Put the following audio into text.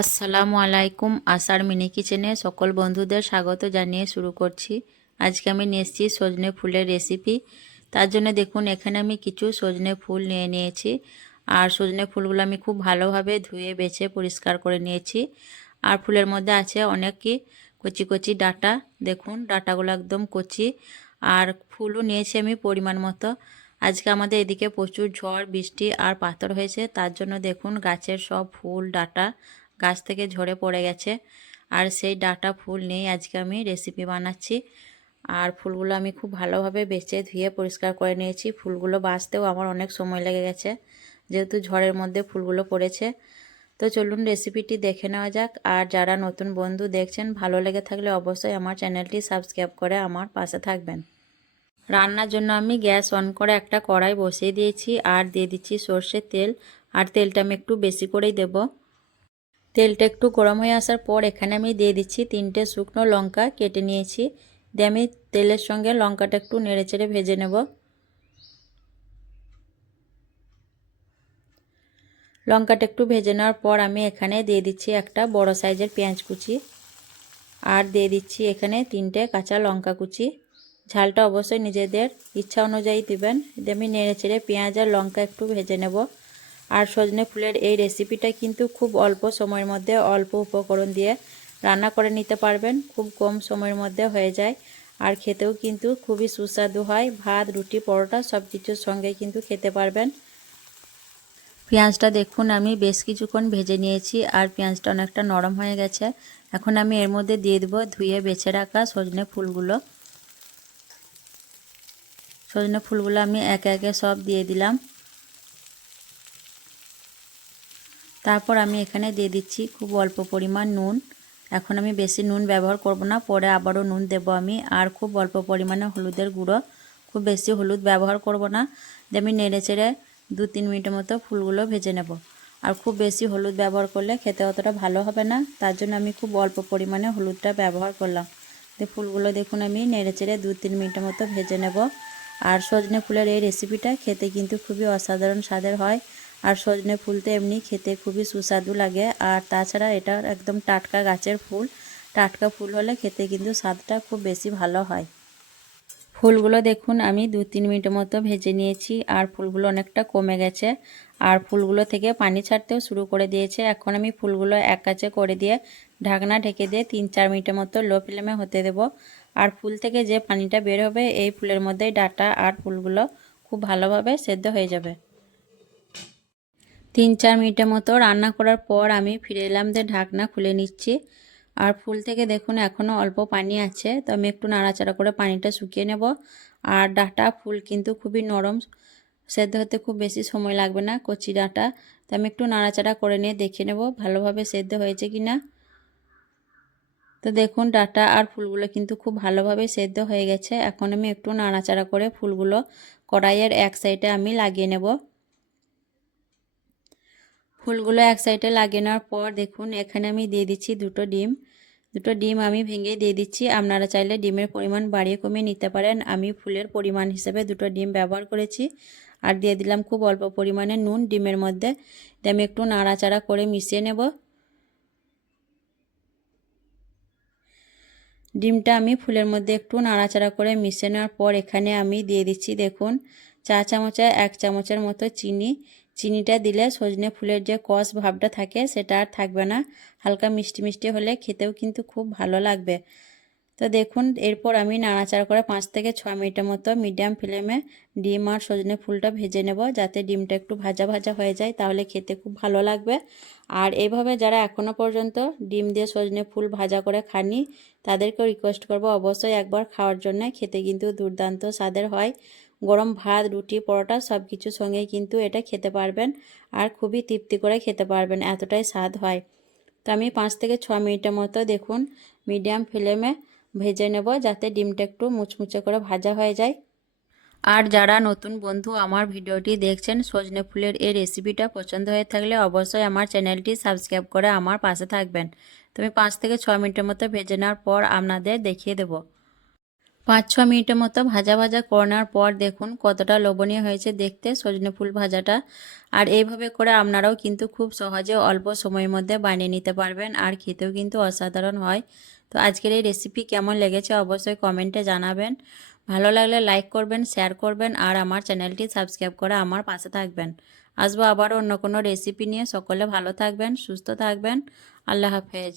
আসসালামু আলাইকুম আসার মিনি কিচেনে সকল বন্ধুদের স্বাগত জানিয়ে শুরু করছি। আজকে আমি নিয়ে এসেছি সজনে ফুলের রেসিপি। তার জন্য দেখুন, এখানে আমি কিছু সজনে ফুল নিয়ে নিয়েছি। আর সজনে ফুলগুলো আমি খুব ভালোভাবে ধুয়ে, বেছে, পরিষ্কার করে নিয়েছি। আর ফুলের মধ্যে আছে অনেকই কচি কচি ডাটা। দেখুন, ডাটাগুলো একদম কচি। আর ফুলও নিয়েছি আমি পরিমাণ মতো। আজকে আমাদের এদিকে প্রচুর ঝড়, বৃষ্টি আর পাথর হয়েছে। তার জন্য দেখুন, গাছের সব ফুল, ডাটা গাছ থেকে ঝরে পড়ে গেছে। আর সেই ডাটা ফুল নিয়েই আজকে আমি রেসিপি বানাচ্ছি। আর ফুলগুলো আমি খুব ভালোভাবে বেছে ধুয়ে পরিষ্কার করে নিয়েছি। ফুলগুলো বাঁচতেও আমার অনেক সময় লেগে গেছে, যেহেতু ঝড়ের মধ্যে ফুলগুলো পড়েছে। তো চলুন রেসিপিটি দেখে নেওয়া যাক। আর যারা নতুন বন্ধু দেখছেন, ভালো লেগে থাকলে অবশ্যই আমার চ্যানেলটি সাবস্ক্রাইব করে আমার পাশে থাকবেন। রান্নার জন্য আমি গ্যাস অন করে একটা কড়াই বসিয়ে দিয়েছি। আর দিয়ে দিচ্ছি সর্ষের তেল। আর তেলটা আমি একটু বেশি করেই দেবো। তেলটা একটু গরম হয়ে আসার পর এখানে আমি দিয়ে দিচ্ছি তিনটে শুকনো লঙ্কা কেটে নিয়েছি। দিয়ে আমি তেলের সঙ্গে লঙ্কাটা একটু নেড়ে চেড়ে ভেজে নেব। লঙ্কাটা একটু ভেজে নেওয়ার পর আমি এখানে দিয়ে দিচ্ছি একটা বড় সাইজের পেঁয়াজ কুচি। আর দিয়ে দিচ্ছি এখানে তিনটে কাঁচা লঙ্কা কুচি। ঝালটা অবশ্যই নিজেদের ইচ্ছা অনুযায়ী দিবেন। দিয়ে আমি নেড়ে চেড়ে পেঁয়াজ আর লঙ্কা একটু ভেজে নেব। আর সজনে ফুলের এই রেসিপিটা কিন্তু খুব অল্প সময়ের মধ্যে অল্প উপকরণ দিয়ে রান্না করে নিতে পারবেন। খুব কম সময়ের মধ্যে হয়ে যায়। আর খেতেও কিন্তু খুবই সুস্বাদু হয়। ভাত, রুটি, পরোটা সব কিছুর সঙ্গে কিন্তু খেতে পারবেন। পেঁয়াজটা দেখুন, আমি বেশ কিছুক্ষণ ভেজে নিয়েছি আর পেঁয়াজটা অনেকটা নরম হয়ে গেছে। এখন আমি এর মধ্যে দিয়ে দেবো ধুয়ে বেছে রাখা সজনে ফুলগুলো। সজনে ফুলগুলো আমি একে একে সব দিয়ে দিলাম। তারপর আমি এখানে দিয়ে দিচ্ছি খুব অল্প পরিমাণ নুন। এখন আমি বেশি নুন ব্যবহার করব না, পরে আবারও নুন দেব আমি। আর খুব অল্প পরিমাণে হলুদের গুঁড়ো, খুব বেশি হলুদ ব্যবহার করব না। দিয়ে আমি নেড়ে চেড়ে দু তিন মিনিটের মতো ফুলগুলো ভেজে নেব। আর খুব বেশি হলুদ ব্যবহার করলে খেতে অতটা ভালো হবে না, তার জন্য আমি খুব অল্প পরিমাণে হলুদটা ব্যবহার করলাম। দিয়ে ফুলগুলো দেখুন আমি নেড়ে চেড়ে দু তিন মিনিটের মতো ভেজে নেব। আর সজনে ফুলের এই রেসিপিটা খেতে কিন্তু খুবই অসাধারণ স্বাদের হয়। আর সজনে ফুল তো এমনি খেতে খুবই সুস্বাদু লাগে। আর তাছাড়া এটা একদম টাটকা গাছের ফুল। টাটকা ফুল হলে খেতে কিন্তু স্বাদটা খুব বেশি ভালো হয়। ফুলগুলো দেখুন, আমি দু তিন মিনিটের মতো ভেজে নিয়েছি আর ফুলগুলো অনেকটা কমে গেছে। আর ফুলগুলো থেকে পানি ছাড়তেও শুরু করে দিয়েছে। এখন আমি ফুলগুলো এক কাছে করে দিয়ে ঢাকনা ঢেকে দিয়ে তিন চার মিনিটের মতো লো ফ্লেমে হতে দেব। আর ফুল থেকে যে পানিটা বের হবে, এই ফুলের মধ্যেই ডাটা আর ফুলগুলো খুব ভালোভাবে সেদ্ধ হয়ে যাবে। তিন চার মিনিটের মতো রান্না করার পর আমি ফিরে এলাম যে ঢাকনা খুলে নিচ্ছি। আর ফুল থেকে দেখুন এখনও অল্প পানি আছে, তো আমি একটু নাড়াচাড়া করে পানিটা শুকিয়ে নেব। আর ডাটা ফুল কিন্তু খুবই নরম, সেদ্ধ হতে খুব বেশি সময় লাগবে না কচি ডাটা। তো আমি একটু নাড়াচাড়া করে নিয়ে দেখে নেব ভালোভাবে সেদ্ধ হয়েছে কি না তো দেখুন ডাটা আর ফুলগুলো কিন্তু খুব ভালোভাবে সেদ্ধ হয়ে গেছে। এখন আমি একটু নাড়াচাড়া করে ফুলগুলো কড়াইয়ের এক সাইডে আমি লাগিয়ে নেব। ফুলগুলো এক সাইডে লাগিয়ে নেওয়ার পর দেখুন, এখানে আমি দিয়ে দিচ্ছি দুটো ডিম। দুটো ডিম আমি ভেঙে দিয়ে দিচ্ছি। আপনারা চাইলে ডিমের পরিমাণ বাড়িয়ে কমিয়ে নিতে পারেন। আমি ফুলের পরিমাণ হিসেবে দুটো ডিম ব্যবহার করেছি। আর দিয়ে দিলাম খুব অল্প পরিমাণে নুন ডিমের মধ্যে। আমি একটু নাড়াচাড়া করে মিশিয়ে নেব। ডিমটা আমি ফুলের মধ্যে একটু নাড়াচাড়া করে মিশিয়ে নেওয়ার পর এখানে আমি দিয়ে দিচ্ছি দেখুন, চা চামচে এক চামচের মতো চিনি। চিনিটা দিলে সজনে ফুলের যে কষ ভাবটা থাকে, সেটা আর থাকবে না। হালকা মিষ্টি মিষ্টি হলে খেতেও কিন্তু খুব ভালো লাগবে। তো দেখুন, এরপর আমি নাড়াচাড়া করে পাঁচ থেকে ছ মিনিটের মতো মিডিয়াম ফ্লেমে ডিম আর সজনে ফুলটা ভেজে নেব যাতে ডিমটা একটু ভাজা ভাজা হয়ে যায়, তাহলে খেতে খুব ভালো লাগবে। আর এইভাবে যারা এখনও পর্যন্ত ডিম দিয়ে সজনে ফুল ভাজা করে খাননি, তাদেরকেও রিকোয়েস্ট করব অবশ্যই একবার খাওয়ার জন্য, খেতে কিন্তু দুর্দান্ত স্বাদের হয়। গরম ভাত, রুটি, পরোটা সব কিছুর সঙ্গেই কিন্তু এটা খেতে পারবেন আর খুবই তৃপ্তি করে খেতে পারবেন, এতটাই স্বাদ হয়। তো আমি পাঁচ থেকে ছ মিনিটের মতো দেখুন মিডিয়াম ফ্লেমে ভেজে নেব যাতে ডিমটা একটু মুচমুচে করে ভাজা হয়ে যায়। আর যারা নতুন বন্ধু আমার ভিডিওটি দেখছেন, সজনে ফুলের এই রেসিপিটা পছন্দ হয়ে থাকলে অবশ্যই আমার চ্যানেলটি সাবস্ক্রাইব করে আমার পাশে থাকবেন। তুমি পাঁচ থেকে ছ মিনিটের মতো ভেজে নেওয়ার পর আপনাদের দেখিয়ে দেবো। পাঁচ ছ মিনিটের মতো ভাজা ভাজা করানোর পর দেখুন কতটা লোভনীয় হয়েছে দেখতে সজনে ফুল ভাজাটা। আর এইভাবে করে আপনারাও কিন্তু খুব সহজে অল্প সময়ের মধ্যে বানিয়ে নিতে পারবেন, আর খেতেও কিন্তু অসাধারণ হয়। তো আজকের এই রেসিপি কেমন লেগেছে অবশ্যই কমেন্টে জানাবেন। ভালো লাগলে লাইক করবেন শেয়ার করবেন আর আমার চ্যানেলটি সাবস্ক্রাইব করে আমার পাশে থাকবেন। আসব আবার অন্য কোনো রেসিপি নিয়ে। সকলে ভালো থাকবেন, সুস্থ থাকবেন। আল্লাহ হাফেজ।